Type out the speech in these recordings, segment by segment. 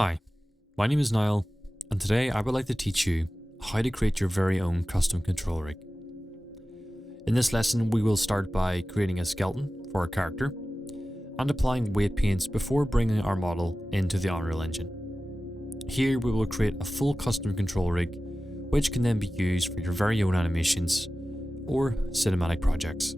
Hi, my name is Niall, and today I would like to teach you how to create your very own custom control rig. In this lesson, we will start by creating a skeleton for our character and applying weight paints before bringing our model into the Unreal Engine. Here we will create a full custom control rig, which can then be used for your very own animations or cinematic projects.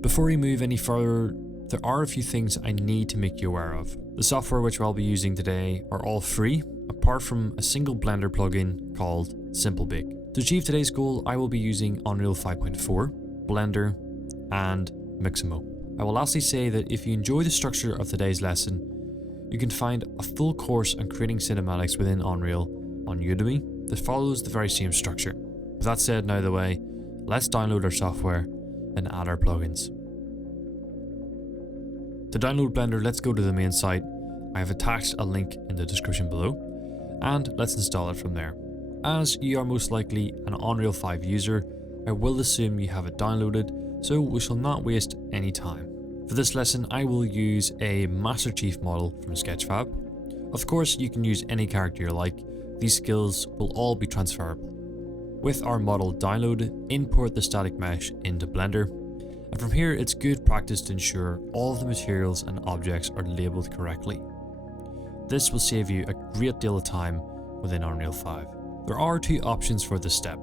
Before we move any further, there are a few things I need to make you aware of. The software which I'll be using today are all free, apart from a single Blender plugin called SimpleBake. To achieve today's goal, I will be using Unreal 5.4, Blender, and Mixamo. I will lastly say that if you enjoy the structure of today's lesson, you can find a full course on creating cinematics within Unreal on Udemy that follows the very same structure. With that said and out of the way, let's download our software and add our plugins. To download Blender, let's go to the main site. I have attached a link in the description below, and let's install it from there. As you are most likely an Unreal 5 user, I will assume you have it downloaded, so we shall not waste any time. For this lesson, I will use a Master Chief model from Sketchfab. Of course, you can use any character you like. These skills will all be transferable. With our model downloaded, import the static mesh into Blender. And from here, it's good practice to ensure all of the materials and objects are labeled correctly. This will save you a great deal of time within Unreal 5. There are two options for this step.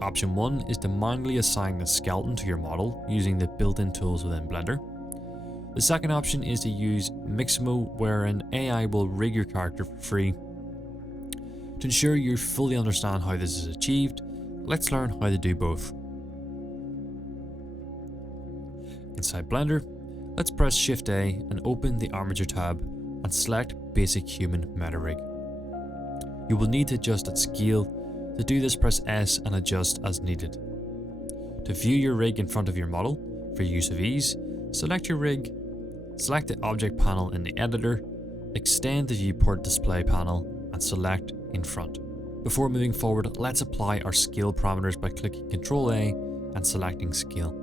Option 1 is to manually assign a skeleton to your model using the built-in tools within Blender. The second option is to use Mixamo, where an AI will rig your character for free. To ensure you fully understand how this is achieved, let's learn how to do both. Inside Blender, let's press Shift A and open the Armature tab and select Basic Human Meta Rig. You will need to adjust at scale. To do this, press S and adjust as needed. To view your rig in front of your model, for use of ease, select your rig, select the object panel in the editor, extend the viewport display panel and select in front. Before moving forward, let's apply our scale parameters by clicking Ctrl A and selecting scale.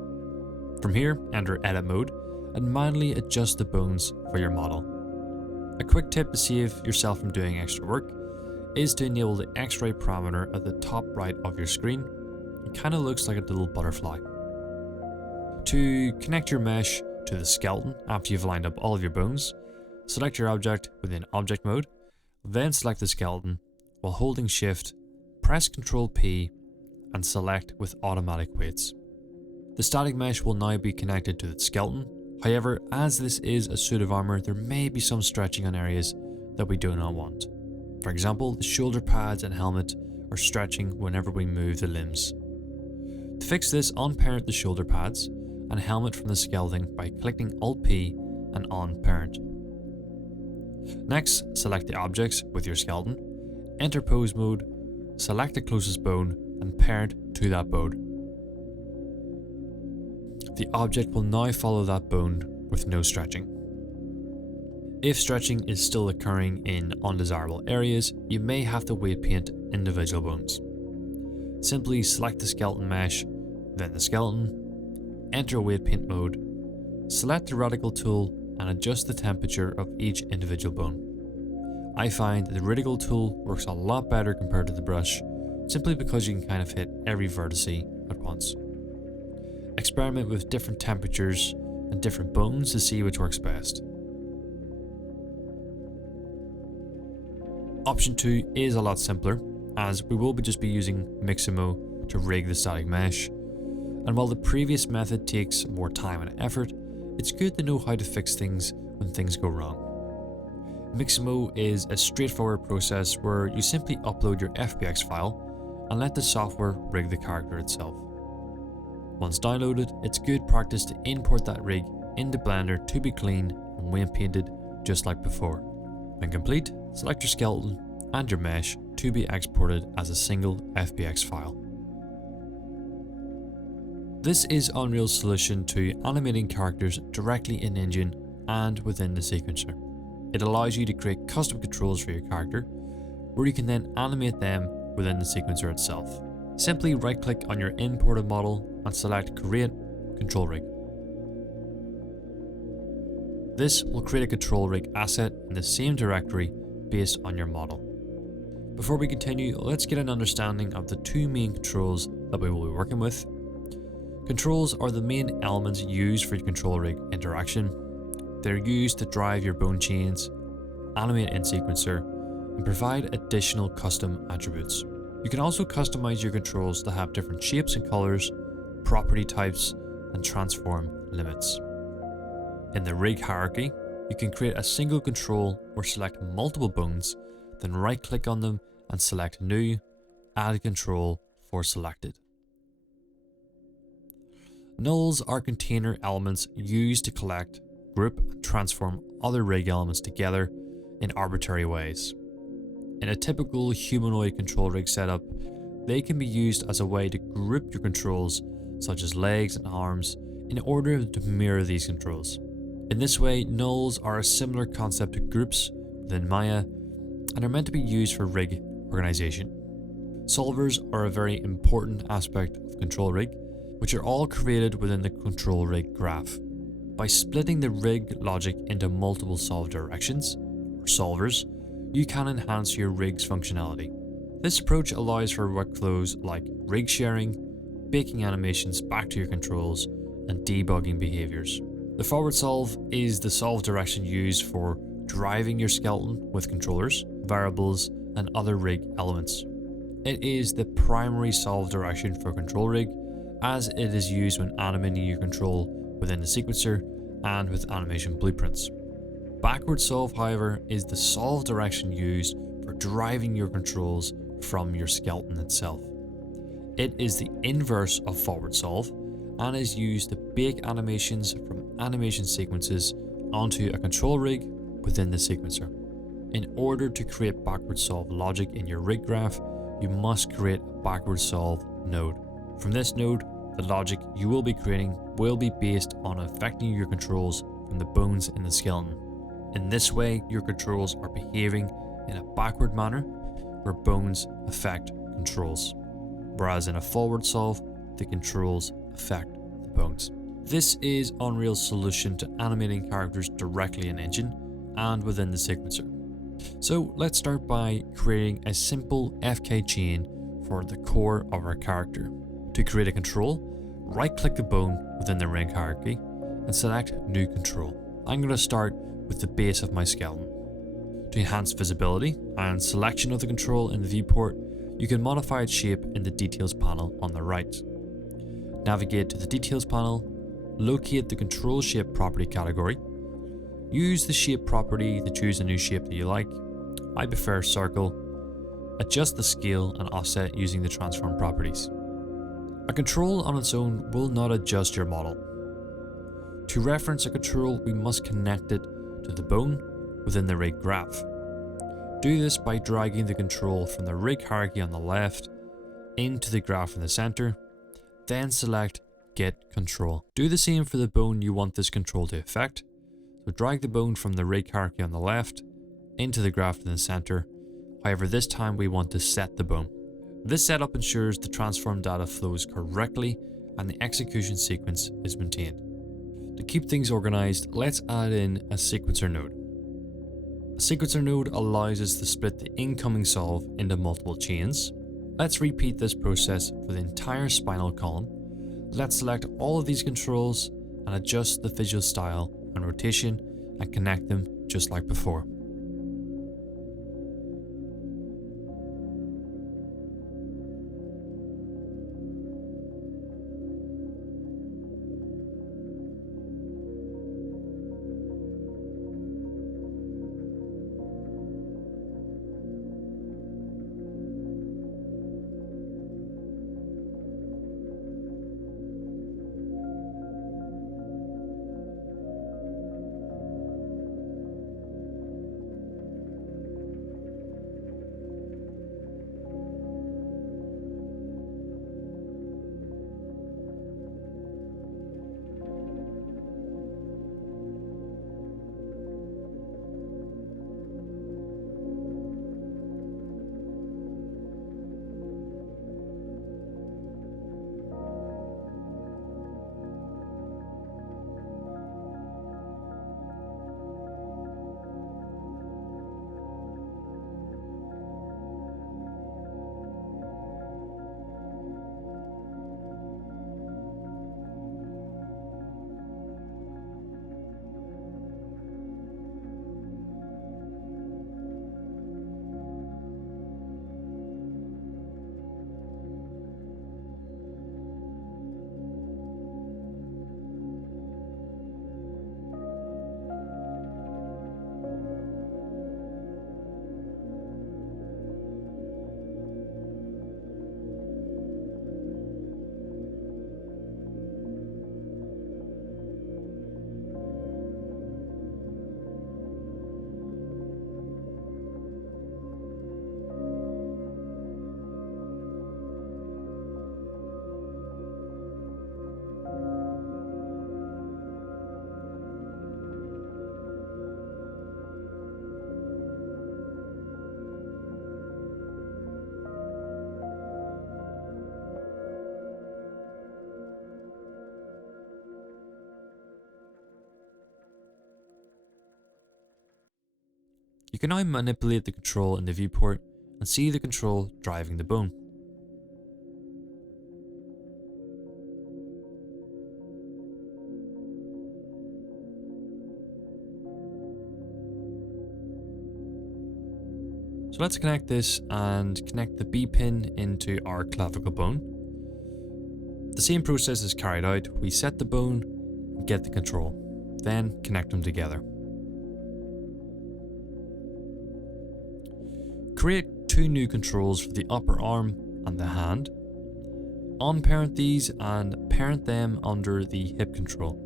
From here, enter edit mode and manually adjust the bones for your model. A quick tip to save yourself from doing extra work is to enable the X-ray parameter at the top right of your screen. It kind of looks like a little butterfly. To connect your mesh to the skeleton after you've lined up all of your bones, select your object within object mode, then select the skeleton. While holding Shift, press Ctrl P and select with automatic weights. The static mesh will now be connected to the skeleton. However, as this is a suit of armor, there may be some stretching on areas that we do not want. For example, the shoulder pads and helmet are stretching whenever we move the limbs. To fix this, unparent the shoulder pads and helmet from the skeleton by clicking Alt P and unparent. Next, select the objects with your skeleton, enter pose mode, select the closest bone and parent to that bone. The object will now follow that bone with no stretching. If stretching is still occurring in undesirable areas, you may have to weight paint individual bones. Simply select the skeleton mesh, then the skeleton, enter weight paint mode, select the radical tool and adjust the temperature of each individual bone. I find the radical tool works a lot better compared to the brush, simply because you can kind of hit every vertex at once. Experiment with different temperatures and different bones to see which works best. Option 2 is a lot simpler, as we will just be using Mixamo to rig the static mesh, and while the previous method takes more time and effort, it's good to know how to fix things when things go wrong. Mixamo is a straightforward process where you simply upload your FBX file and let the software rig the character itself. Once downloaded, it's good practice to import that rig into Blender to be cleaned and weight painted just like before. When complete, select your skeleton and your mesh to be exported as a single FBX file. This is Unreal's solution to animating characters directly in Engine and within the sequencer. It allows you to create custom controls for your character, where you can then animate them within the sequencer itself. Simply right-click on your imported model and select Create Control Rig. This will create a control rig asset in the same directory based on your model. Before we continue, let's get an understanding of the two main controls that we will be working with. Controls are the main elements used for your control rig interaction. They're used to drive your bone chains, animate in sequencer, and provide additional custom attributes. You can also customize your controls to have different shapes and colors, property types, and transform limits. In the rig hierarchy, you can create a single control or select multiple bones, then right click on them and select New, add control for selected. Nulls are container elements used to collect, group, and transform other rig elements together in arbitrary ways. In a typical humanoid control rig setup, they can be used as a way to group your controls, such as legs and arms, in order to mirror these controls. In this way, nulls are a similar concept to groups within Maya and are meant to be used for rig organization. Solvers are a very important aspect of control rig, which are all created within the control rig graph. By splitting the rig logic into multiple solve directions, or solvers, you can enhance your rig's functionality. This approach allows for workflows like rig sharing, baking animations back to your controls, and debugging behaviors. The forward solve is the solve direction used for driving your skeleton with controllers, variables, and other rig elements. It is the primary solve direction for control rig, as it is used when animating your control within the sequencer and with animation blueprints. Backward solve, however, is the solve direction used for driving your controls from your skeleton itself. It is the inverse of forward solve and is used to bake animations from animation sequences onto a control rig within the sequencer. In order to create backward solve logic in your rig graph, you must create a backward solve node. From this node, the logic you will be creating will be based on affecting your controls from the bones in the skeleton. In this way, your controls are behaving in a backward manner where bones affect controls, whereas in a forward solve, the controls affect the bones. This is Unreal's solution to animating characters directly in Engine and within the sequencer. So let's start by creating a simple FK chain for the core of our character. To create a control, right-click the bone within the rig hierarchy and select New Control. I'm going to start with the base of my skeleton. To enhance visibility and selection of the control in the viewport, you can modify its shape in the Details panel on the right. Navigate to the Details panel, locate the Control Shape property category, use the Shape property to choose a new shape that you like. I prefer circle. Adjust the scale and offset using the transform properties. A control on its own will not adjust your model. To reference a control, we must connect it to the bone within the rig graph. Do this by dragging the control from the rig hierarchy on the left into the graph in the center, then select Get Control. Do the same for the bone you want this control to affect. So drag the bone from the rig hierarchy on the left into the graph in the center. However, this time we want to set the bone. This setup ensures the transform data flows correctly and the execution sequence is maintained. To keep things organized, let's add in a sequencer node. A sequencer node allows us to split the incoming solve into multiple chains. Let's repeat this process for the entire spinal column. Let's select all of these controls and adjust the visual style and rotation and connect them just like before. can now manipulate the control in the viewport and see the control driving the bone. So let's connect this and connect the B pin into our clavicle bone. The same process is carried out. We set the bone and get the control, then connect them together. Create two new controls for the upper arm and the hand. Unparent these and parent them under the hip control.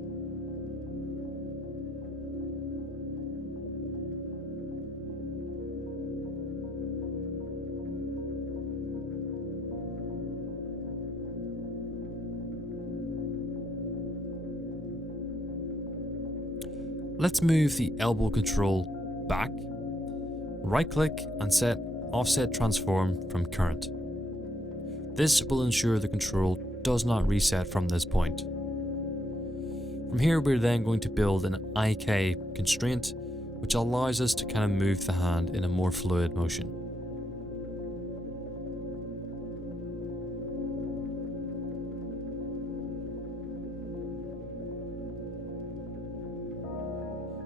Let's move the elbow control back. Right click and set offset transform from current. This will ensure the control does not reset from this point. From here we're then going to build an IK constraint which allows us to kind of move the hand in a more fluid motion.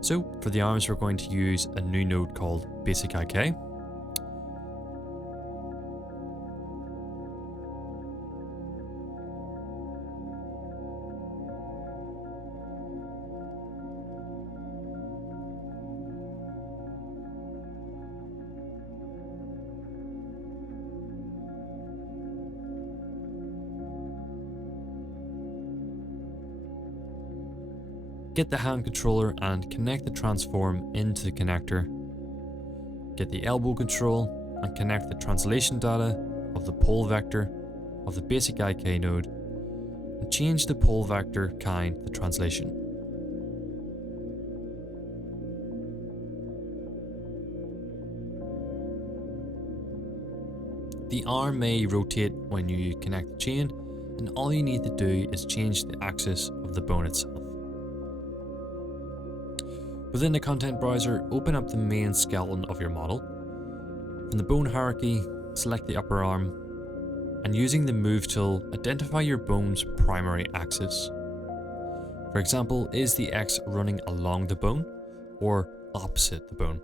So for the arms we're going to use a new node called basic IK. Get the hand controller and connect the transform into the connector. Get the elbow control and connect the translation data of the pole vector of the basic IK node and change the pole vector kind to translation. The arm may rotate when you connect the chain, and all you need to do is change the axis of the bone itself. Within the content browser, open up the main skeleton of your model. From the bone hierarchy, select the upper arm, and using the move tool, identify your bone's primary axis. For example, is the X running along the bone or opposite the bone?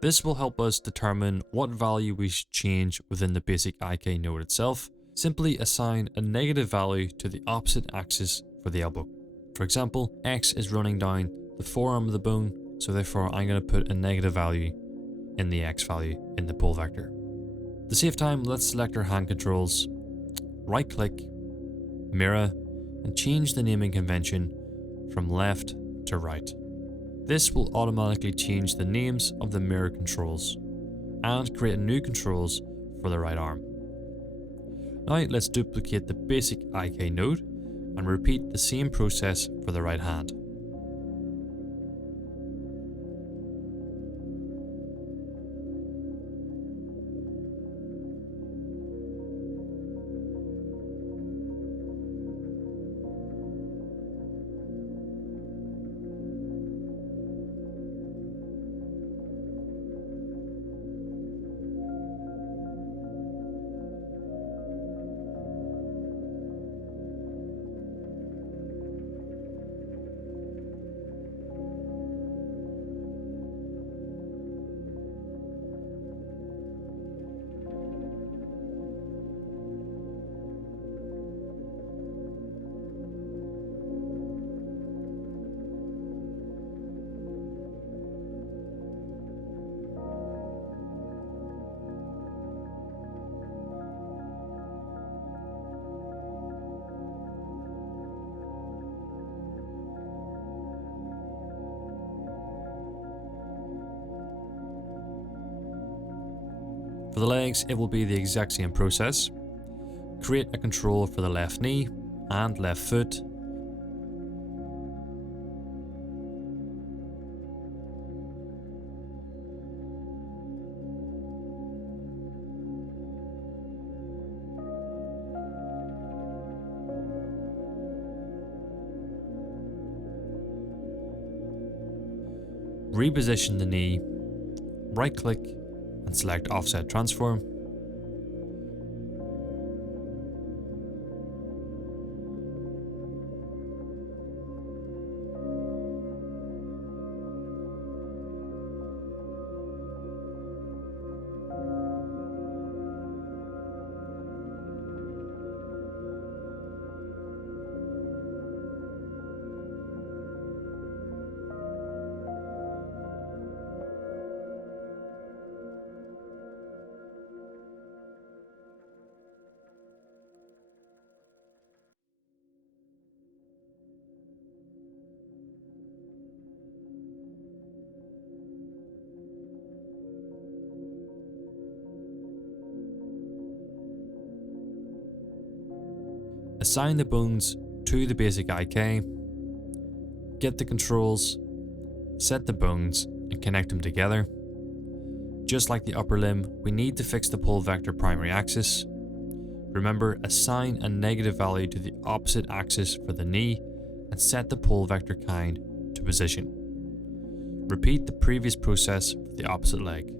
This will help us determine what value we should change within the basic IK node itself. Simply assign a negative value to the opposite axis for the elbow. For example, X is running down the forearm of the bone, so therefore I'm going to put a negative value in the X value in the pole vector. To save time, let's select our hand controls, right click, mirror, and change the naming convention from left to right. This will automatically change the names of the mirror controls and create new controls for the right arm. Now let's duplicate the basic IK node and repeat the same process for the right hand. For the legs, it will be the exact same process. Create a control for the left knee and left foot. Reposition the knee right click and select Offset Transform. Assign the bones to the basic IK, get the controls, set the bones, and connect them together. Just like the upper limb, we need to fix the pull vector primary axis. Remember, assign a negative value to the opposite axis for the knee and set the pull vector kind to position. Repeat the previous process for the opposite leg.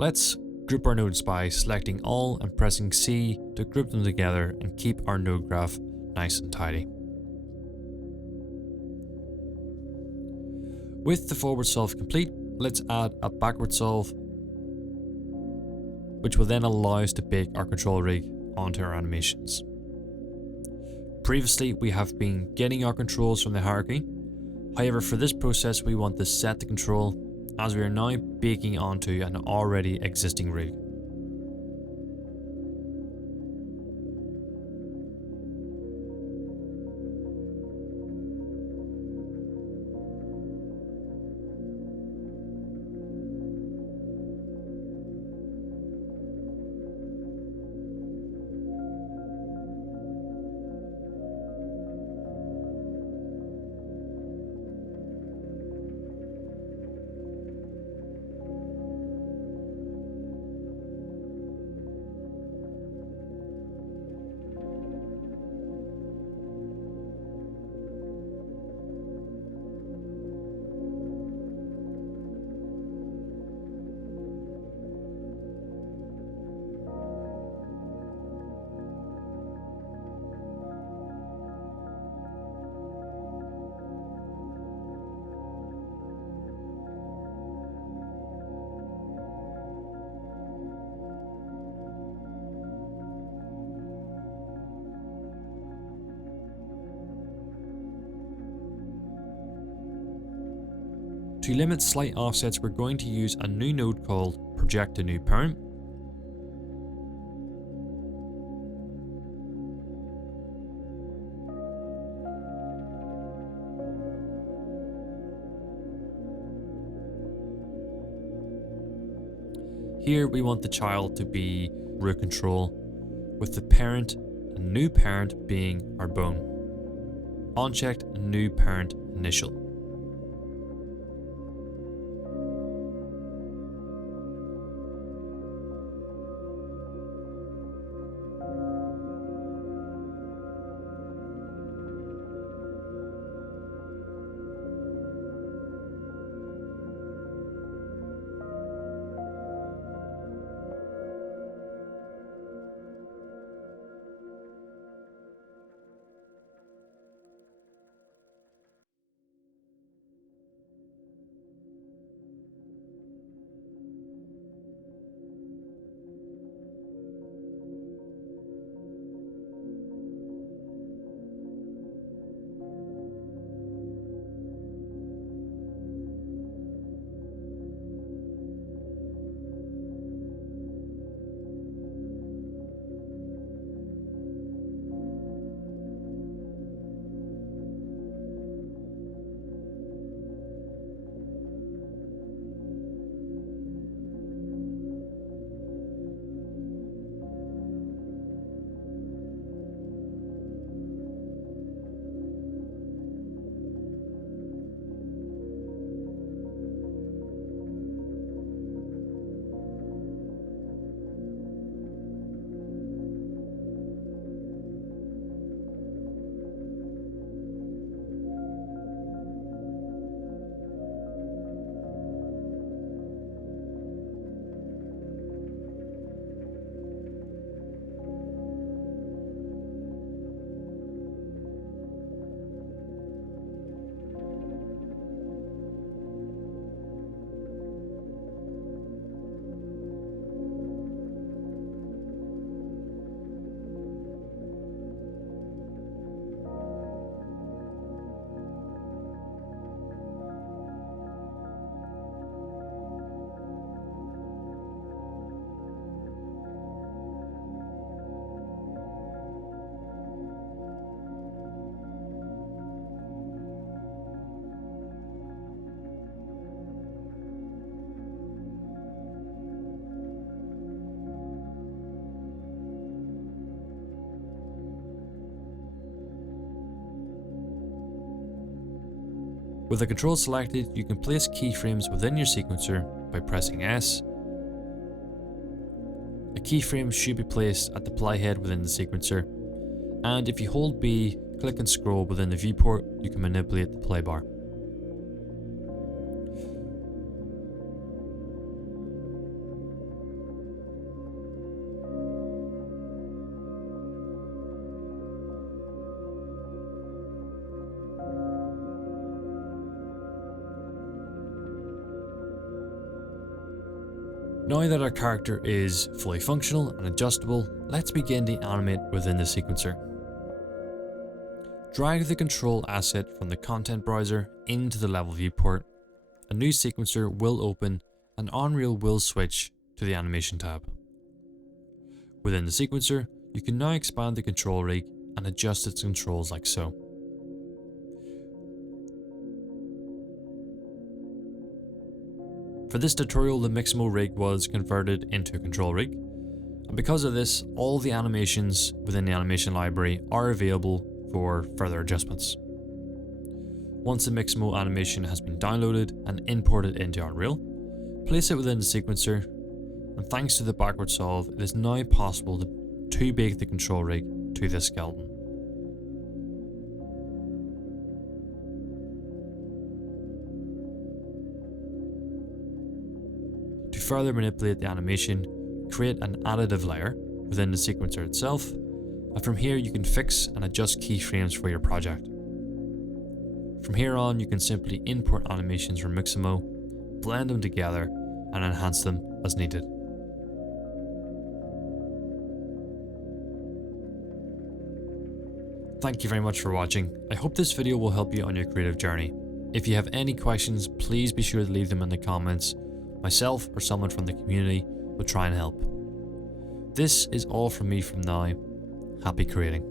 Let's group our nodes by selecting all and pressing C to group them together and keep our node graph nice and tidy. With the forward solve complete, let's add a backward solve, which will then allow us to bake our control rig onto our animations. Previously, we have been getting our controls from the hierarchy. However, for this process, we want to set the control as we are now baking onto an already existing rig. To limit slight offsets, we're going to use a new node called project to new parent. Here we want the child to be root control, with the parent and new parent being our bone. Unchecked new parent initial. With the control selected, you can place keyframes within your sequencer by pressing S. A keyframe should be placed at the playhead within the sequencer, and if you hold B, click and scroll within the viewport, you can manipulate the play bar. Now that our character is fully functional and adjustable, let's begin to animate within the sequencer. Drag the control asset from the content browser into the level viewport. A new sequencer will open and Unreal will switch to the animation tab. Within the sequencer, you can now expand the control rig and adjust its controls like so. For this tutorial, the Mixamo rig was converted into a control rig, and because of this, all the animations within the animation library are available for further adjustments. Once the Mixamo animation has been downloaded and imported into Unreal, place it within the sequencer, and thanks to the backward solve, it is now possible to bake the control rig to this skeleton. To further manipulate the animation, create an additive layer within the sequencer itself, and from here you can fix and adjust keyframes for your project. From here on, you can simply import animations from Mixamo, blend them together, and enhance them as needed. Thank you very much for watching. I hope this video will help you on your creative journey. If you have any questions, please be sure to leave them in the comments. Myself or someone from the community will try and help. This is all from me from now. Happy creating.